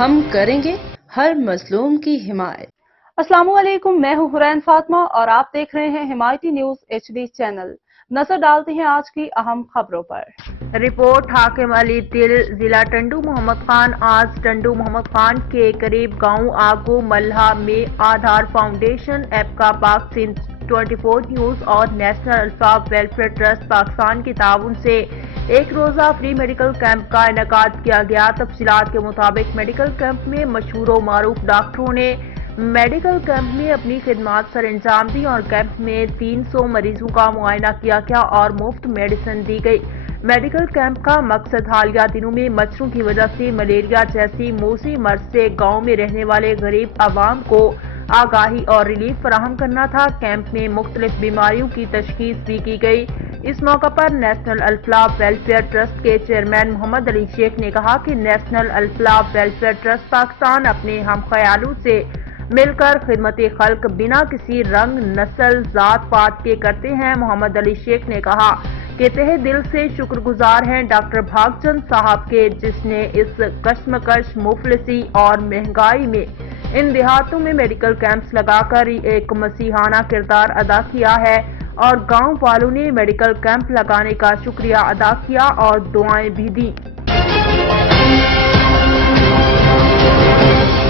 ہم کریں گے ہر مظلوم کی حمایت۔ السلام علیکم، میں ہوں حرین فاطمہ اور آپ دیکھ رہے ہیں حمایتی نیوز HD چینل۔ نظر ڈالتے ہیں آج کی اہم خبروں پر۔ رپورٹ حاکم علی تل ضلع ٹنڈو محمد خان۔ آج ٹنڈو محمد خان کے قریب گاؤں آگو ملہا میں آدھار فاؤنڈیشن، ایپکا پاک سندھ 24 نیوز اور نیشنل الفلاح ویلفیئر ٹرسٹ پاکستان کے تعاون سے ایک روزہ فری میڈیکل کیمپ کا انعقاد کیا گیا۔ تفصیلات کے مطابق میڈیکل کیمپ میں مشہور و معروف ڈاکٹروں نے میڈیکل کیمپ میں اپنی خدمات سر انجام دی اور کیمپ میں 300 مریضوں کا معائنہ کیا گیا اور مفت میڈیسن دی گئی۔ میڈیکل کیمپ کا مقصد حالیہ دنوں میں مچھروں کی وجہ سے ملیریا جیسی موذی مرض سے گاؤں میں رہنے والے غریب عوام کو آگاہی اور ریلیف فراہم کرنا تھا۔ کیمپ میں مختلف بیماریوں کی تشخیص بھی کی گئی۔ اس موقع پر نیشنل الفلاح ویلفیئر ٹرسٹ کے چیئرمین محمد علی شیخ نے کہا کہ نیشنل الفلاح ویلفیئر ٹرسٹ پاکستان اپنے ہم خیالوں سے مل کر خدمت خلق بنا کسی رنگ، نسل، ذات پات کے کرتے ہیں۔ محمد علی شیخ نے کہا کہ تہہ دل سے شکر گزار ہیں ڈاکٹر بھاگ چند صاحب کے، جس نے اس کشمکش، مفلسی اور مہنگائی میں ان دیہاتوں میں میڈیکل کیمپس لگا کر ایک مسیحانہ کردار ادا کیا ہے اور گاؤں والوں نے میڈیکل کیمپ لگانے کا شکریہ ادا کیا اور دعائیں بھی دیں۔